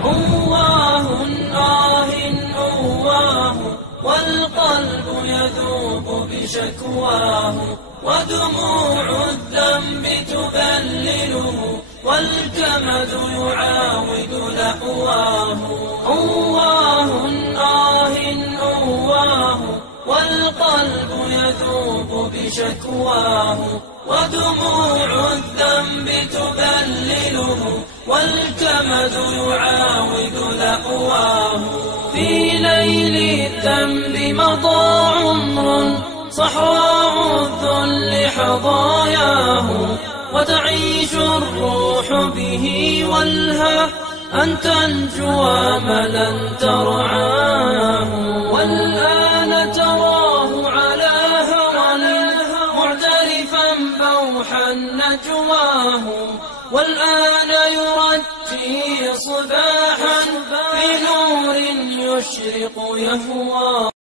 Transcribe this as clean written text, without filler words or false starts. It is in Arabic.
أواه أواه والقلب يذوب بشكواه، ودموع الذنب تبلله والجمد يعاود لحواه. أواه أواه والقلب يذوب بشكواه، ودموع الذنب تبلله والجمد يعاود لحواه. في ليل الذنب مضى عمر صحراء الذل حظاياه، وتعيش الروح به والها أن تنجو أملا ترعاه. والآن تراه على هوى معترفا بوحا نجواه، والآن يرجي صباحا في نور يشرق يهواه.